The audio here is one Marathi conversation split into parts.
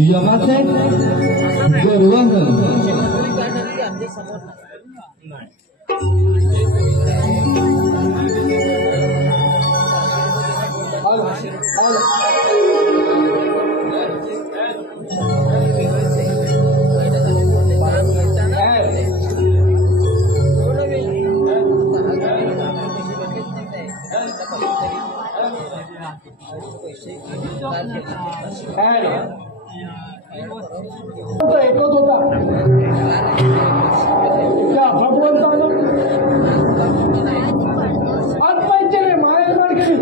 यमाचे गर्वंग एकच होता त्या भगवंतानं आत्महत्येने माया निर्माण केली.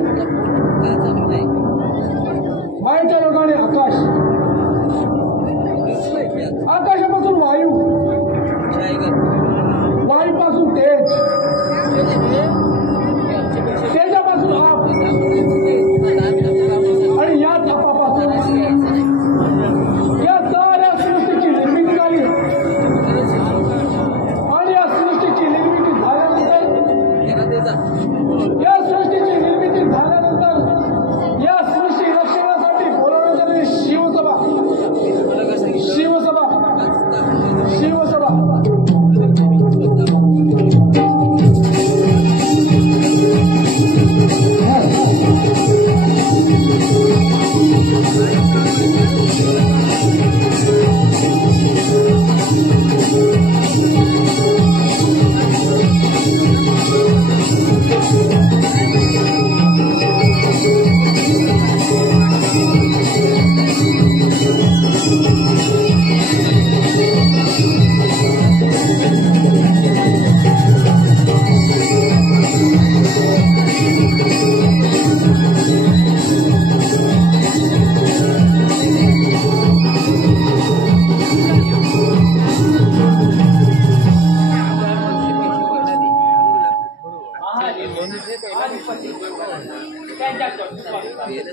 मायेच्या लोकांनी आकाश, आकाशापासून वायू, वायूपासून तेज, तेजापासून आप आणि या तापापासून या साऱ्या सृष्टीची निर्मिती झाली. आणि या सृष्टीची निर्मिती झाल्यानंतर या सृष्टी रक्षणासाठी बोलावण्यात आलेली शिवसभा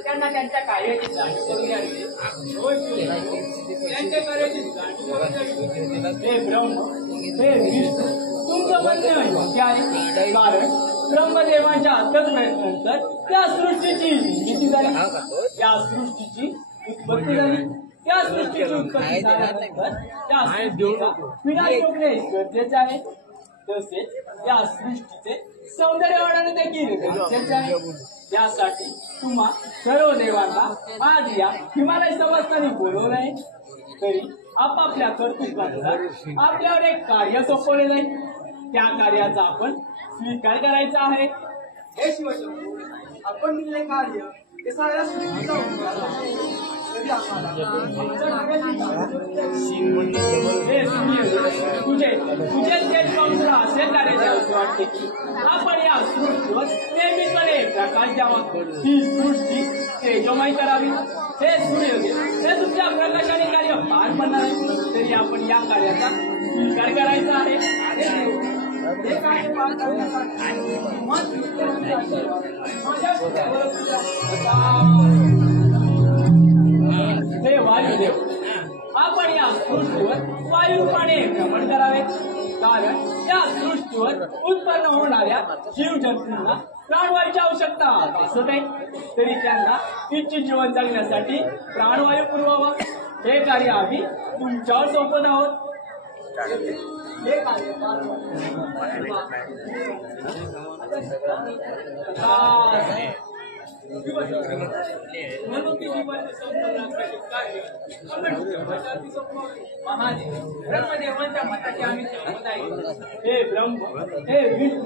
त्यांना त्यांच्या कार्याची तुमचं म्हणणं आहे कारण ब्रह्मदेवांच्या अथक प्रयत्नानंतर त्या सृष्टीची निर्मिती झाली, त्या सृष्टीची उत्पत्ती झाली, त्या सृष्टीची उत्पत्ती झाल्यानंतर त्या सृष्टीचा विनाश होणे गरजेचे आहे. तसेच त्या सृष्टीचे सौंदर्य वाढवणे देखील गरजेचे आहे. त्यासाठी तुम्हा सर्व देवांना आज या हिमालय समस्थानी बोलवलं आहे. तरी आपापल्या कर्तृत्वानुसार आपल्यावर एक कार्य सोपवले जाईल. त्या कार्याचा आपण स्वीकार करायचा आहे. हे शिवशंभू, आपण दिलेले कार्य हे साऱ्या सृष्टीचा उद्धार आहे. तरी आम्हाला तुझे थेट पाहून तुला असे करायचे असे वाटते की आपण या सृष्टीवर नेहमीपणे प्रकाश द्यावा, ही सृष्टी तेजोमय करावी. हे सूर्योदय हे तुमच्या प्रकाशाने कार्य पार पडणार आहे. तरी आपण या कार्याचा स्वीकार करायचा आहे. हे कार्य पार करण्यासाठी हे वायुदेव, आपण या सृष्टीवर वायुरूपाने भ्रमण करावे. कारण या सृष्टीवर उत्पन्न होणाऱ्या जीवजंतूंना प्राणवायूची आवश्यकता असत आहे. तरी त्यांना इच्छित जीवन जगण्यासाठी प्राणवायू पुरवावा. हे कार्य आम्ही तुमच्यावर सोपत आहोत. हे कार्य म्हणून ती जीवन संवर्धनासाठी कार्य महादेव ब्रह्मदेवांच्या मताचे आम्ही सांगत आहे. हे ब्रह्म, हे विष्णू,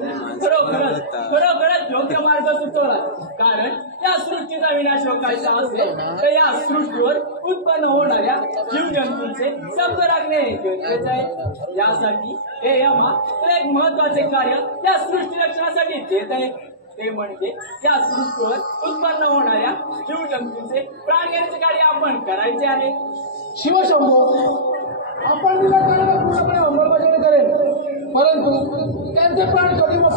खरोखरच योग्य मार्ग सुचवला. कारण या सृष्टीचा विनाश रोखायचा असेल तर या सृष्टीवर उत्पन्न होणाऱ्या जीवजंतूंचे शब्द राखणे गरजेचे आहे. यासाठी हे यमा एक महत्वाचे कार्य या सृष्टी रक्षणासाठी देत आहे. ते म्हणजे या सृष्टीवर उत्पन्न होणाऱ्या जीवजंतूंचे प्राण घेण्याचे कार्य आपण करायचे आहे. शिवशंभू, आपण दिल्या कार्याला पूर्णपणे अंमलबजावणी करेल, परंतु त्यांचे प्राण कधी व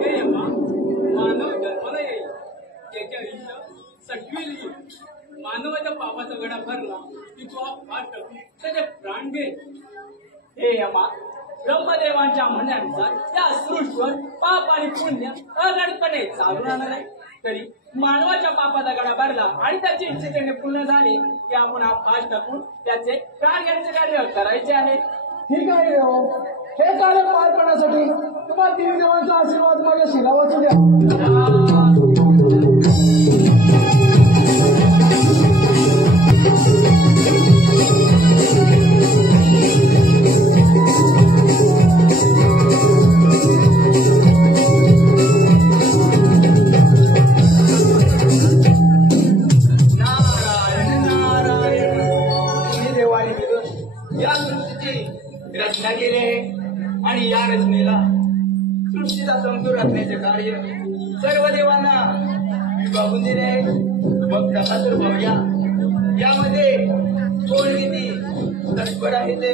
हे यमा, मानव जन्माला येईल, त्याच्या आयुष्य सटवील येईल. मानवाच्या पापाचा गडा भरला की तो फाट त्याचे प्राण घेईल. हे यमा, ब्रह्मदेवांच्या म्हणण्यानुसार त्या सृष्टीवर पाप आणि पुण्य अगणितपणे चालू राहणार आहे. तरी मानवाच्या पापाचा गडा भरला आणि त्याची इच्छेने पूर्ण झाले की आपण हा फास्ट टाकून त्याचे प्राण घेण्याचे कार्य करायचे आहे. ठीक आहे देव, हे कार्य पार पाडण्यासाठी तुम्हाला देवी देवांचा आशीर्वाद माझ्या शिरावर असू द्या. या सृष्टीची रचना केली आहे आणि या रचनेला सृष्टीचा समतोल राखण्याचे कार्य सर्व देवांना विभागून दिले आहे. मग तसा तर बघूया यामध्ये कोण किती तत्पर आहे ते.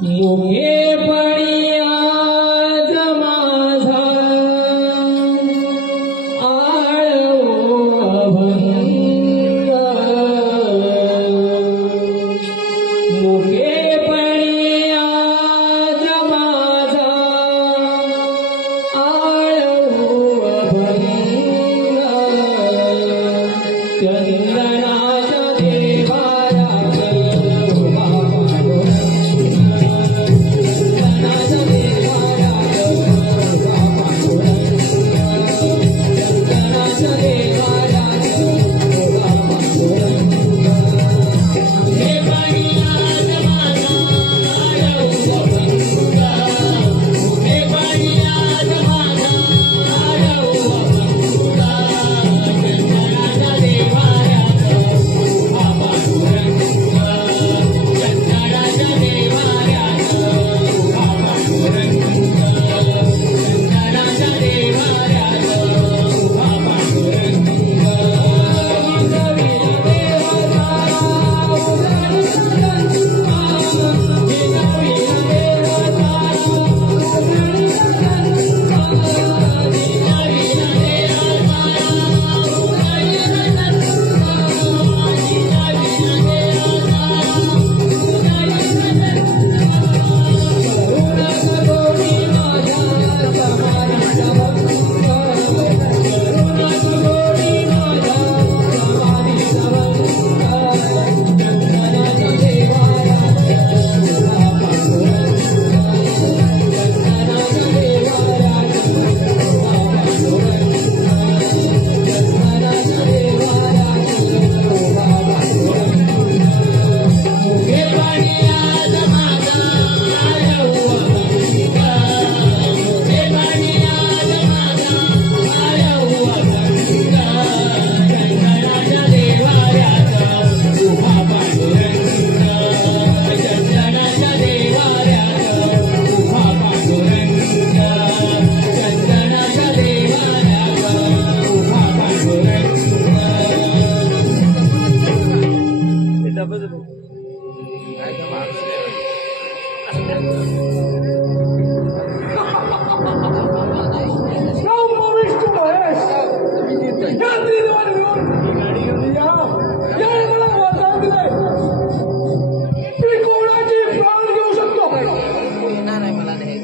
मुखे पडी आज माझा आळो अभंग, मुखे पडी आज माझा आळो अभंग, चंदनाचा देवारा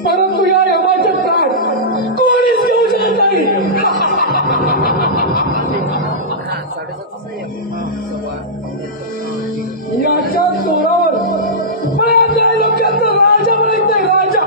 परंतु या यमाचे प्राण कोणीच घेऊ शकत नाही. याच्या जोरावर मला लोकांचा राजा म्हणायचंय, राजा.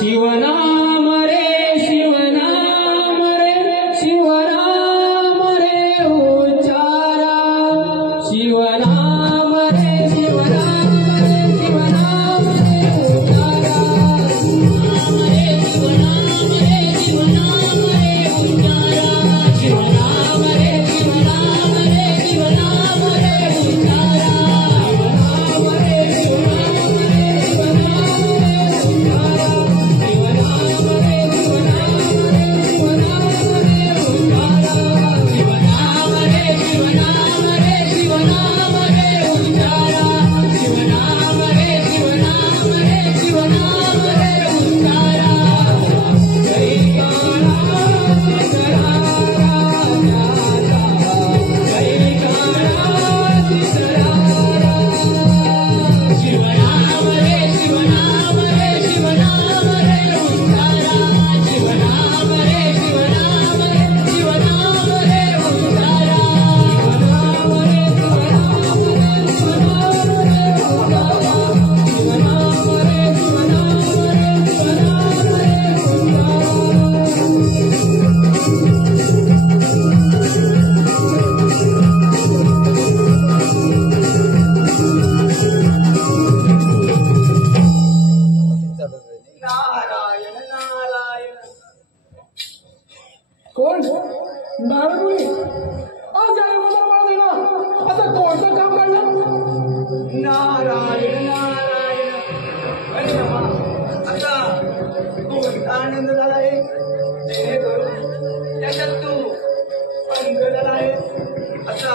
शिवनाम रे शिवनाम रे शिवनाम रे उच्चारा, शिवनाम रे शिवनाम रे शिवनाम रे उच्चारा, शिवनाम रे शिवनाम रे शिवनाम रे उच्चारा, शिवनाम रे शिवनाम रे शिवनाम रे उच्चारा, शिवनाम रे शिवनाम रे शिवनाम रे उच्चारा, शिवनाम कोण नारदमुनी आज जन्माला मला देणं आता कोणतं काम काढलं नारायण नारायण अरे रमा आता कोणता आनंद झाला आहे जेणेकरून त्याच्यात तू अंग झाला आहे असा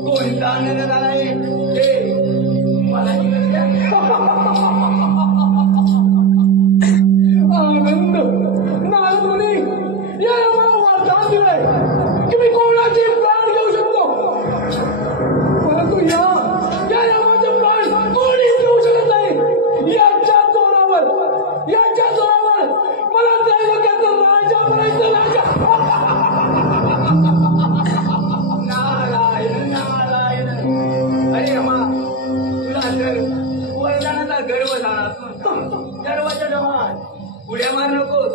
कोणता आनंद झाला आहे हे मला आनंद नारदमुनी या मला वरदान दिलंय की मी कोणाचे प्राण घेऊ शकतो परंतु या यमाचे प्राण कोणीच घेऊ शकत नाही याच्या जोरावर मला त्या लोकांचा राजा बनायचं राजा नारायण नारायण अरे रमा तुला तर वरदानाचा गर्व झाला गर्वाच्या डोहात उड्या मार नकोस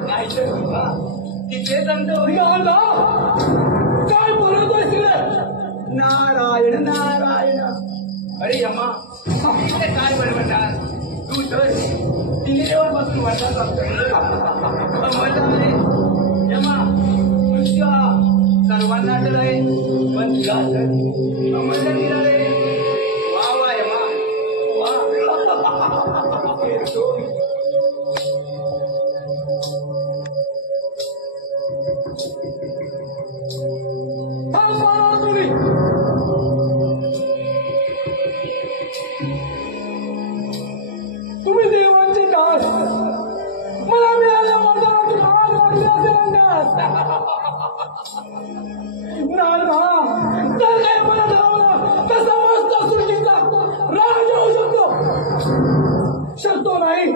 नाहीतर तुला तिथेच अंत होईल काय बोलतोय तिला नारायण नारायण अरे यमा तिथे काय बडबडणार तू तर तिनेवर बसून वर्षाचा मजा आहे यमा मृत्यू हा सर्वांना आठवलं आहे पण तुला तर अमर्याद मिळाले वा वा यमा वा तुम्ही देवांचे दास मला मिळाल्या वरदानातून आग लागली असेल तर काय मला धावला तर समस्त सृष्टीचा राजा होऊ शकतो नाही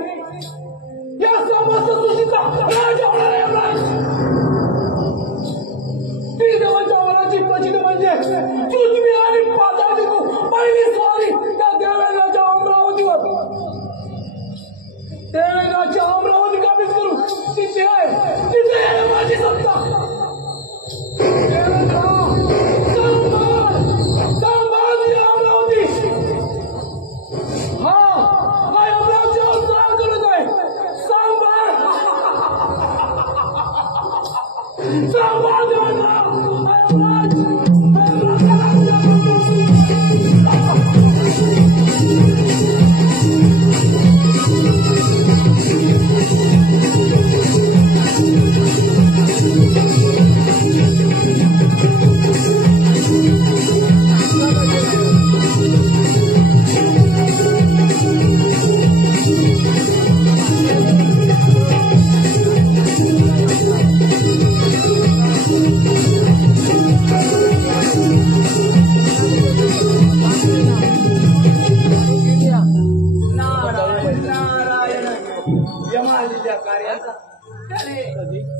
या समस्त सृष्टीचा राजा होणार आहे ती देवाच्या वराची प्रचिती म्हणजे पृथ्वी आणि पाताळ विकू पहिली स्वारी त्या देवेंद्राच्या अमरावतीवर देवेंद्राच्या अमरावती काबीज करू तिथे आहे माझी सत्ता देवेंद्र सांभाळ तुझी अमरावती हा अमरावतीवर त्रास करत आहे सांभाळ देवेंद्र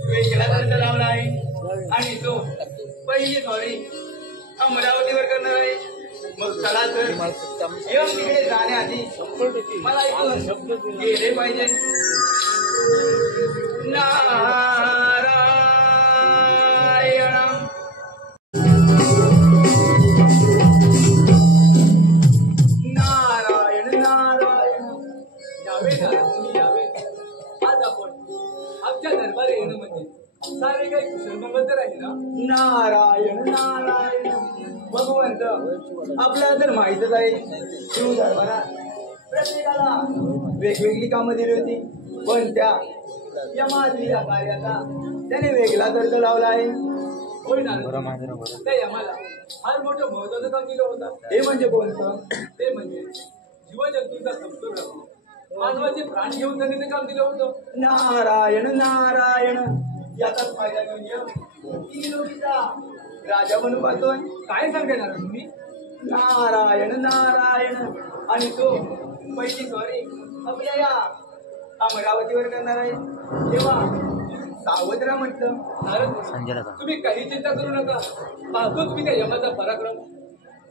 वेगळा दंड लावला आहे आणि तो पहिली सॉरी अमरावतीवर करणार आहे मग चला तर यम तिकडे जाण्याआधी मला ऐकून गेले पाहिजे नारायण नारायण नारायण यावे यावे आज आपण आमच्या दरबार येणं म्हणजे सारे काही कुशल तर आहे ना नारायण नारायण भगवंत आपल्याला तर माहितच आहे शिव दरबारात प्रत्येकाला वेगवेगळी कामं दिली होती पण त्या यमाच्या कार्याचा त्याने वेगळा दर्ज लावला आहे होय ना त्या यमाला फार मोठं महत्वाचं काम दिलं होतं हे म्हणजे कोणतं ते म्हणजे जीवजंतूंचा समतोल राखणं मानवाचे प्राण घेऊन त्यांनी ते काम दिलं होतं नारायण नारायण याचाच फायदा घेऊन राजा बनू पाहतोय काय सांगणार तुम्ही नारायण नारायण आणि तो पहिली सॉरी आपल्या या अमरावतीवर करणार आहे तेव्हा सावध राहा म्हटलं नारद तुम्ही काही चिंता करू नका पाहतो तुम्ही काय यमाचा पराक्रम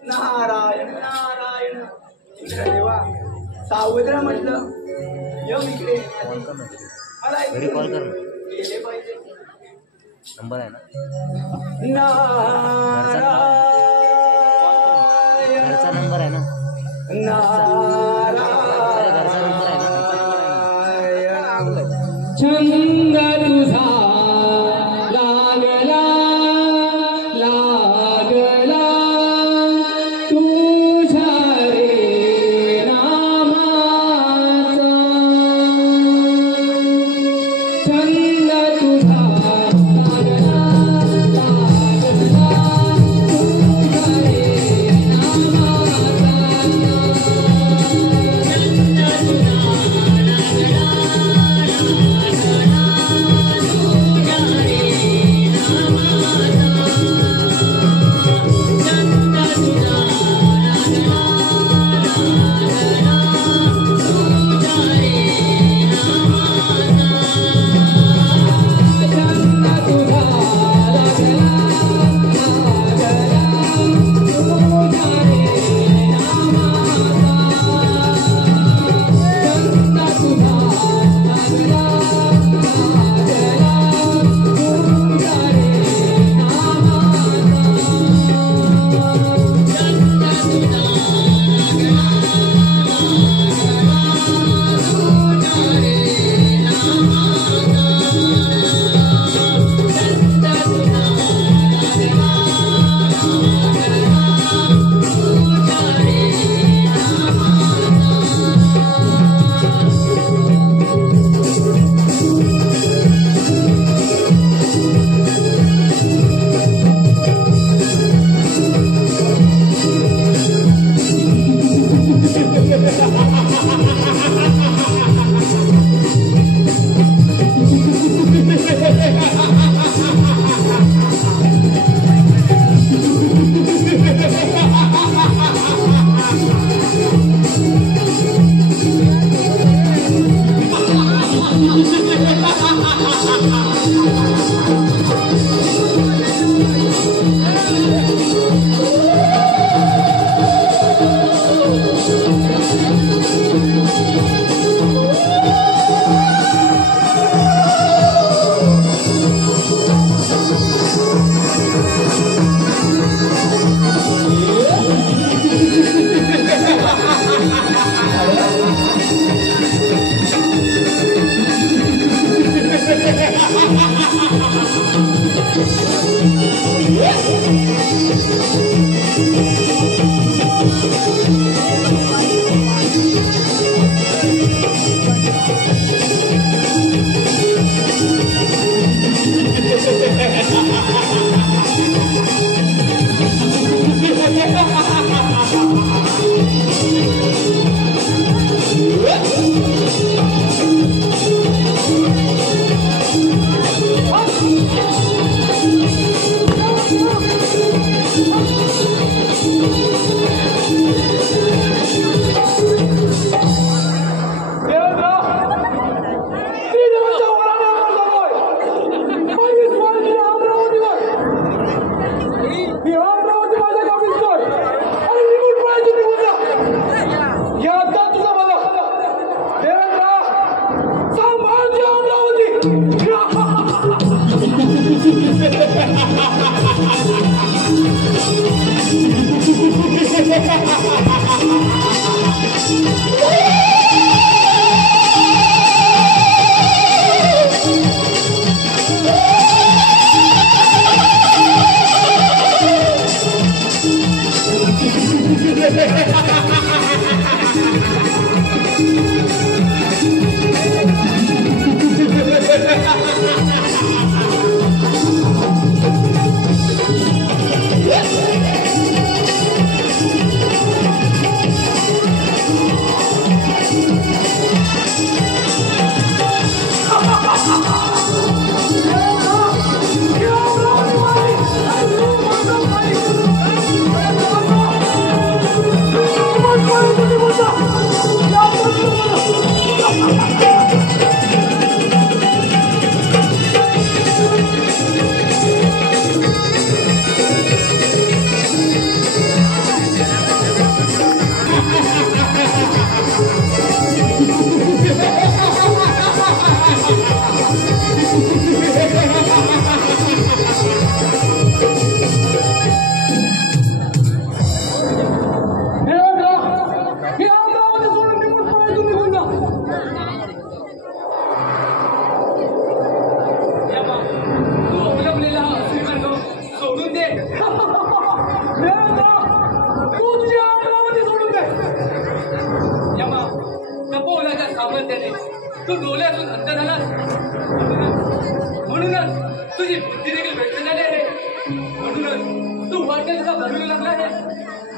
नारायण नारायण देवा सावध राहा म्हटलं यम इकडे मला गेले पाहिजे नंबर आहे ना घरचा नंबर आहे ना छंद तुझा वाटेल तुला भरवी लागला आहे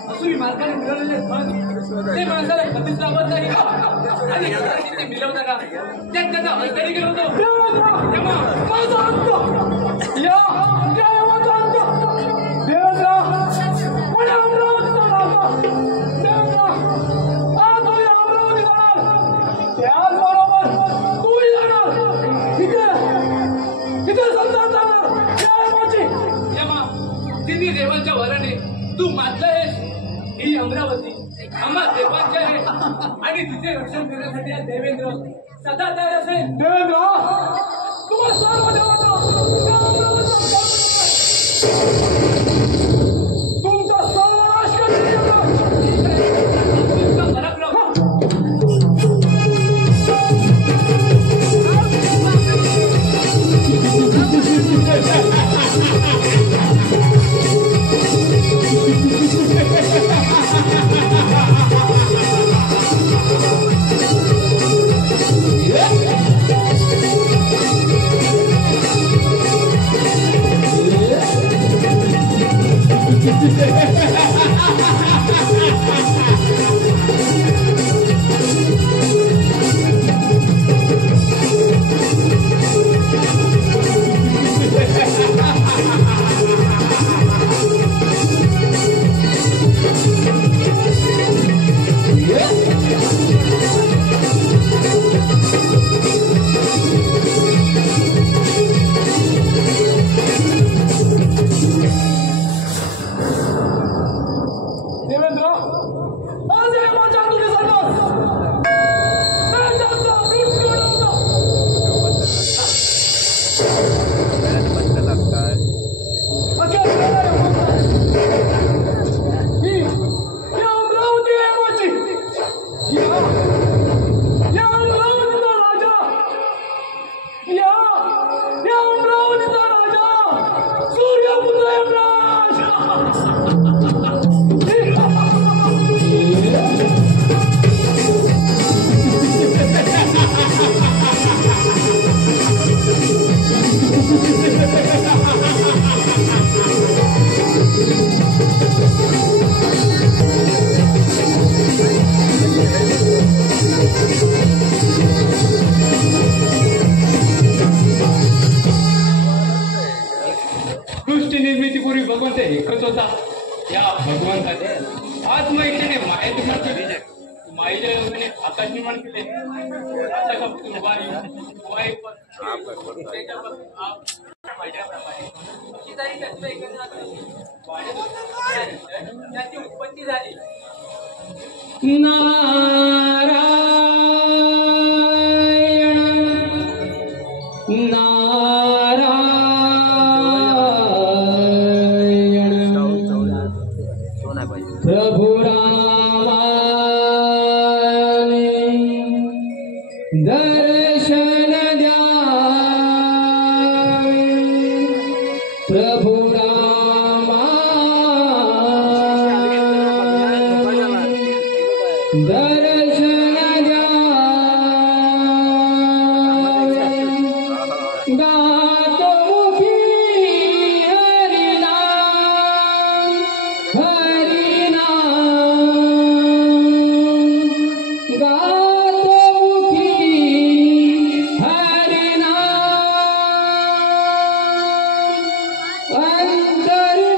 असुरी मार्गाने मिळवलेले धन ते माणसाला कधीच लाभत नाही आणि ते मिळवताना त्यात त्याचा अंतरी गेलो होतो तेव्हा माझा अंत या देवाचा अंत देवेंद्र पण अमरावतीचा राजा देवेंद्र आज मी अमरावती जाणार त्याचबरोबर तूही जाणार इथे संतान जाणार देवाची यमा तिन्ही देवांच्या वराने तू मातलं आहेस ही अमरावती आम्हा देवांची आहे आणि तिचे रक्षण करण्यासाठी हा देवेंद्र सदा तयार असेल देवेंद्र तुम्हा सर्व देवांना तुमचा सर्वनाश करण्याचा तुमचा पराक्रम देवेंद्र आज हे माझ्या तुझे संतान सृष्टी निर्मितीपूर्वी भगवंत एकच होता या भगवंताने आत्मइच्छेने मायेत निर्माण केले मायेच्या योजने आकाश निर्माण केले आता का वायू त्याची उत्पत्ती झाली प्रभु रामाने दर्शन द्यावे प्रभु रामाने दर्शन द्यावे गात मुखी हरिनाम अंतर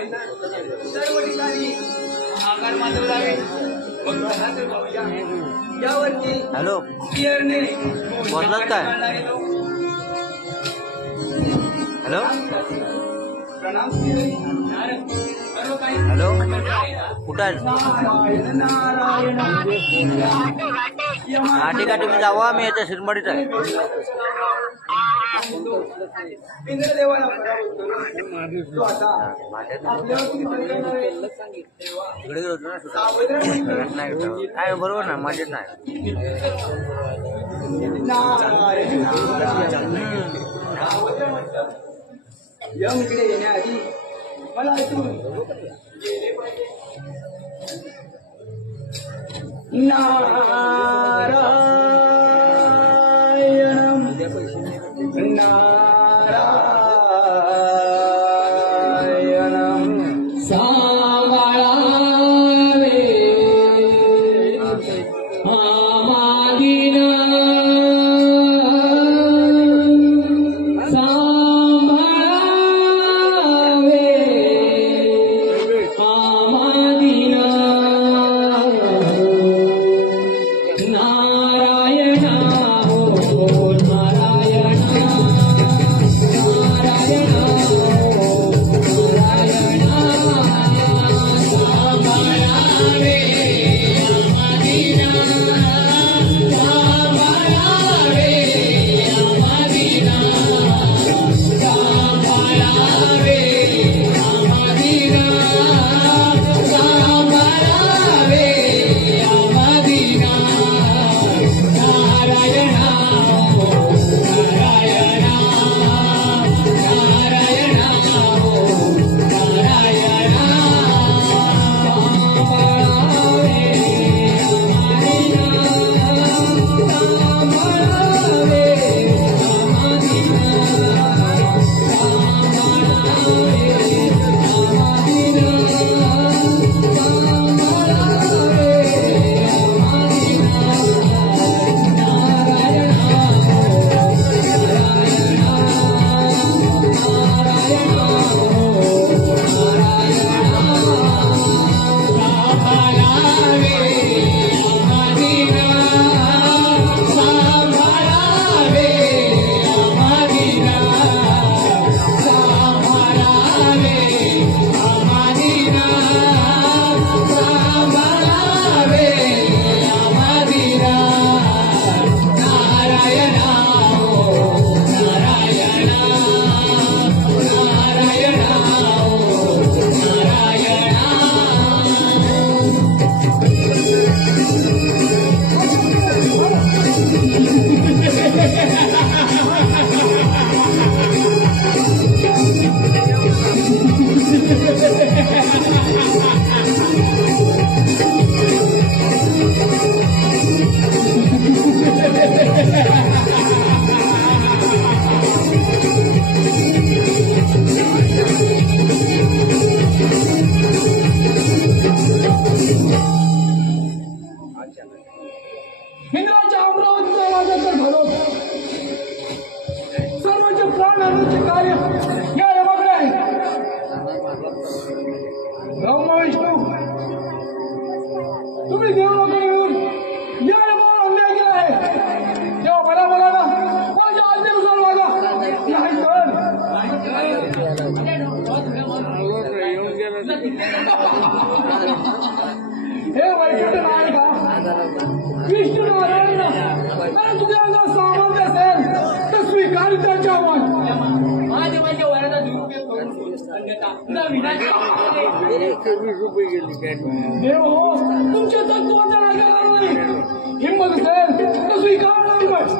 ठिकाणी सर्व ठिकाणी आकार माजवलावे. भक्तांना तर पाहूया. यावरती हॅलो पियरने बोललात काय? हॅलो प्रणाम नारद सर्व काही हॅलो कुठं आहे? नारायण नारायण हा ठीक आहे तुम्ही जावा मी याच्या शिरमडीत आहे. इंद्रदेवाला पराभूत करून तो आता आपल्यावरती संकट नव्हे. तिकडे गेलो होतो ना सावधान नाही काय बरोबर ना माझेच नाही. नारायण नारायण यम इकडे येण्याआधी मला ऐकून गेले पाहिजे. नारायण नारायण सांभाळावे आम्हादीना इंद्राच्या अमरावतीचा माझ्याकडे घालवत सर्वांचे प्राण हरण्याचे कार्य या यमाकडे आहे. ब्रह्मा विष्णू तुम्ही देवलोकात येऊन या यमावर अन्याय केला आहे. तेव्हा मला बोलायला माझ्या आज्ञेनुसार वागा. नाही तर हे वैकुंठ नायका विष्णू नारायण जर तुझ्या अंगात सामर्थ्य असेल तर स्वीकार त्याच्या आव्हान. माझ्या वयाचा दुरुपयोग करून अन्यथा न विनाश देव हो तुमच्या तत्वाच्या नागाला नाही. हिंमत असेल तर स्वीकार नाही बस.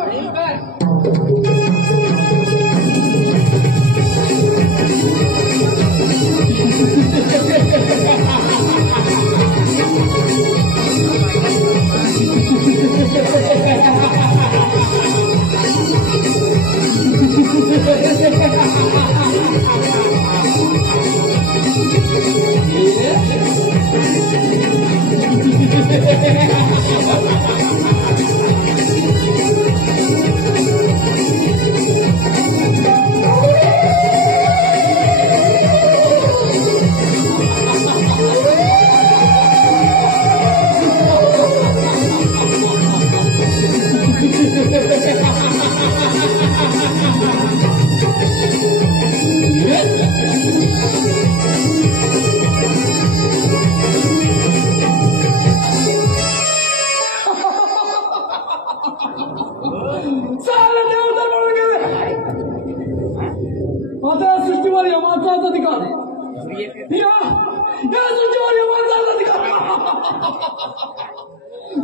या सूचीवर विमान चालतात का?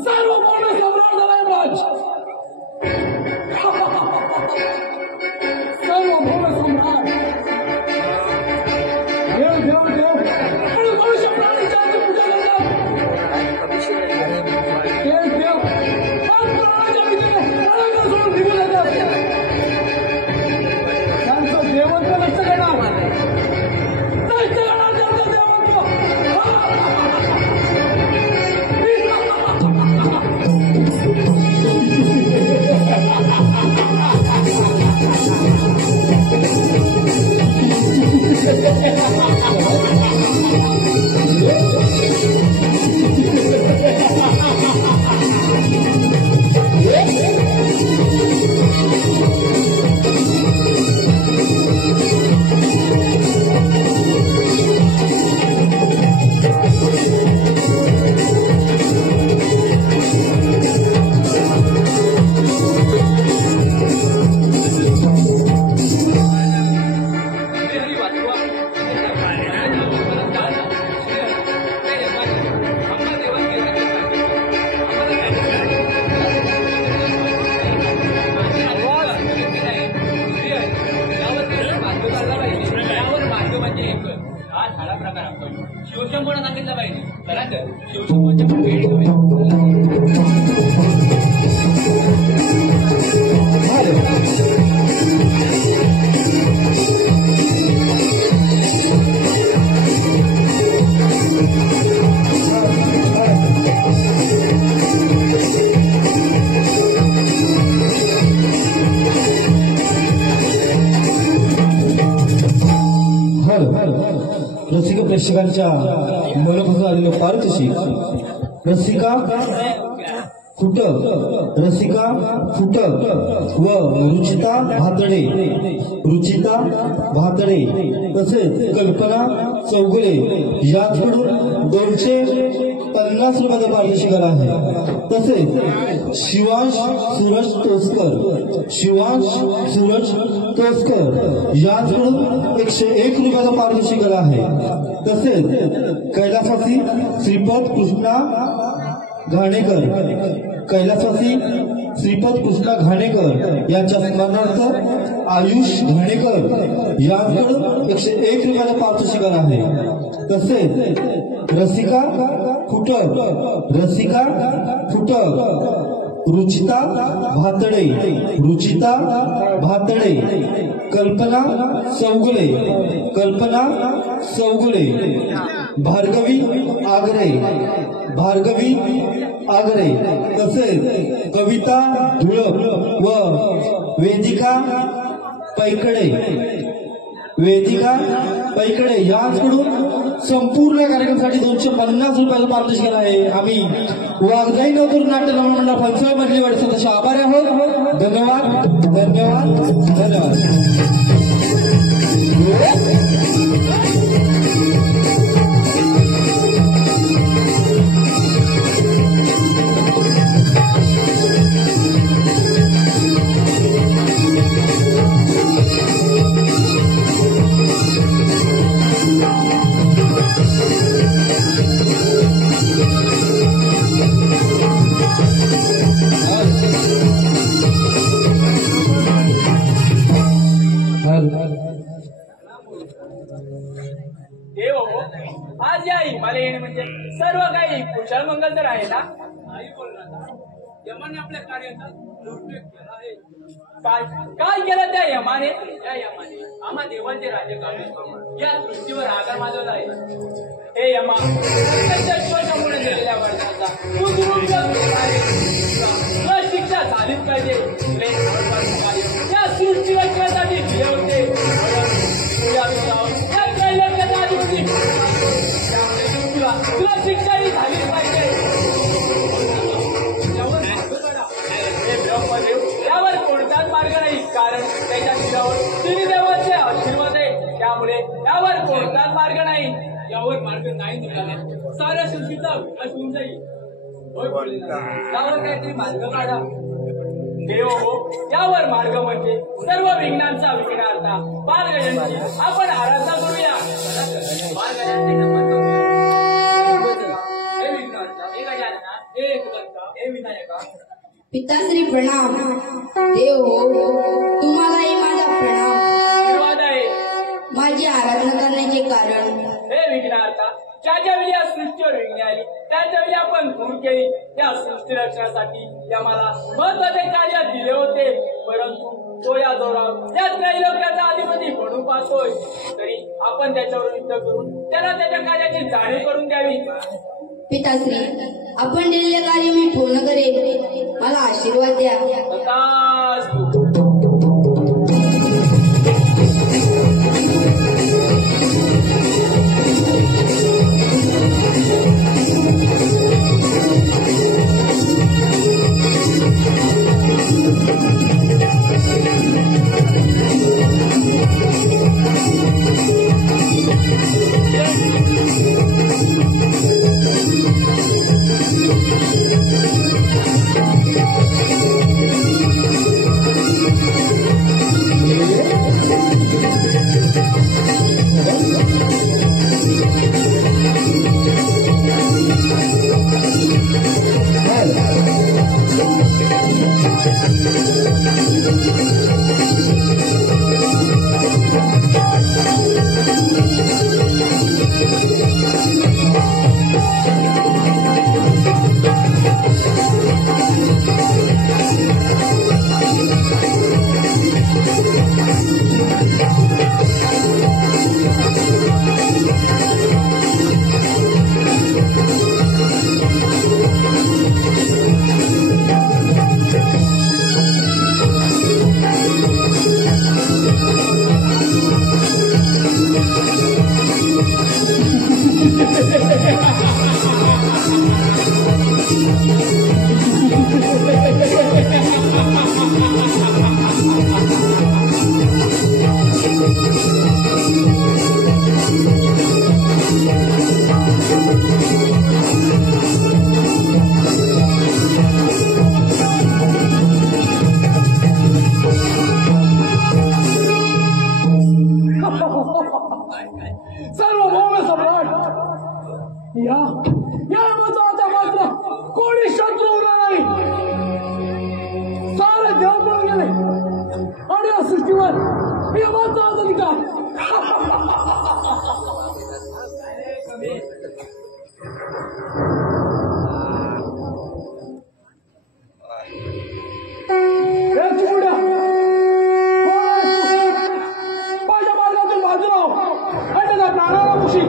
सार्वभौम सम्राट झालाय राज. सार्वभौम सम्राट. देव देव देव आणि मनुष्य प्राणी जाती पूजा करतात. देव देव आज प्राणाच्या भीतीने प्राणांना सोडून निघून जातात. त्यांचं देवत्व नष्ट करणार. नष्ट करणार त्यांचं देवत्व. शोषण कोण सांगितलं पाहिजे चला तर शोषण रसिक प्रेक्षकांच्या मनोभावात आलेले पारदर्शी रसिका फुटक रसिका फुटक व रुचिता भातडे तसेच कल्पना चौगुले याचकडून 250 रुपयाचा पारितोषिक आहे. तसेच शिवांश सूरज तोसकर याचकडून 101 रुपयाचा पारितोषिक आहे. तसेच कैलासवासी श्रीपद कृष्णा घाणेकर यांच्या स्मरणार्थ आयुष घाणेकर यांकडून 101 रुपयाला पारितोषिक आहे. तसेच रसिका फुटक रुचिता भातडे कल्पना चौगुले भार्गवी आगरे तसेच कविता धुळप व वेदिका पैकडे यांकडून संपूर्ण कार्यक्रमासाठी 250 रुपयाचं पारितोषिक आहे. आम्ही वाघजाई नगर नाट्य मंडळ फलसळ मधली वाटतो तसे आभारी आहोत. धन्यवाद. आज या हिमालयीन म्हणजे सर्व काही कुशल मंगल तर आहे ना. नाही बोलणार यमाने आपल्या कार्याचा दुरुपयोग केला आहे. काय केलं त्या यमाने आम्हा देवांचे राजे काढले या सृष्टीवर आधार माजवला आहे. हे यमा शोषामुळे गेलेल्या वर्षाचा तू दुरुपयोग शिक्षा झालीच पाहिजे. या सृष्टी रचण्यासाठी होते तुला शिक्षाही झालीच पाहिजे. यावर कोणताच मार्ग नाही कारण त्याच्या शिरावर श्रीदेवाचे आशीर्वाद आहे. त्यामुळे यावर कोणताच मार्ग नाही. यावर मार्ग नाही निघाला साऱ्या सृष्टीचा विकास होऊन जाईल. यावर काहीतरी मार्ग काढा. देव हो, यावर मार्ग म्हणजे सर्व विघ्नांचा विघ्नार्था बालगजाननची आपण आराधना करूया. बालगजानन नमन करूया. हे विघ्नार्था, हे गजानना, हे एकदंता, हे विनायका. पिताश्री प्रणाम. देव हो, तुम्हालाही माझा प्रणाम. आशीर्वाद आहे. माझी आराधना करण्याचे कारण हे विघ्नार्था, ज्या वेळी या सृष्टीवर विघ्ने आली त्याच्या वेळी आपण दूर केली. या सृष्टी रक्षणासाठी आम्हाला महत्वाचे कार्य दिले होते, परंतु तो या जोरावर या त्रैलोक्याचा अधिपती म्हणून पाहतोय. तरी आपण त्याच्यावर युद्ध करून त्याला त्याच्या कार्याची जाणीव करून द्यावी. पिताश्री, आपण दिलेले कार्य मी पूर्ण करेन. मला आशीर्वाद द्या. तथास्तु. सार्वभौम सम्राट, या यमाचा आता मात्र कोणी शत्रू उरला नाही. सारे देव पळून गेले आणि या सृष्टीवर यमाचा अधिकार. माझ्या मार्गातून बाजूला आणि त्याच्या प्राणाला मुशी.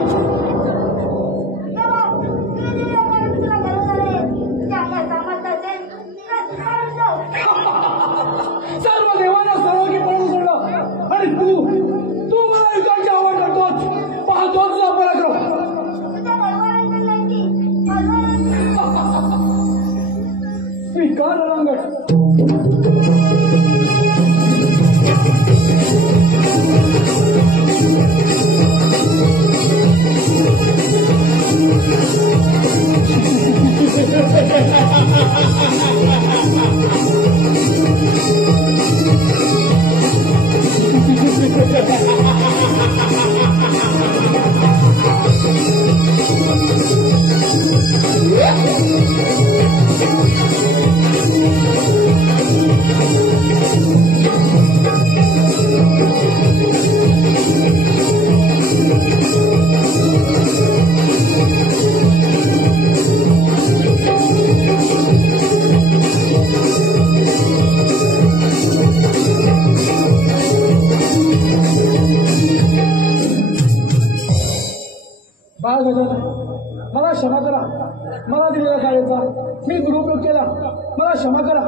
सर्व देवांना सर्वकी पळून सोडलं आणि तू मला युद्धाची आवड करतोच. पाहतोच तुझा पराक्रम. स्वीकार रंगट. मला क्षमा करा. मला दिलेल्या कार्याचा मी दुरुपयोग केला. मला क्षमा करा.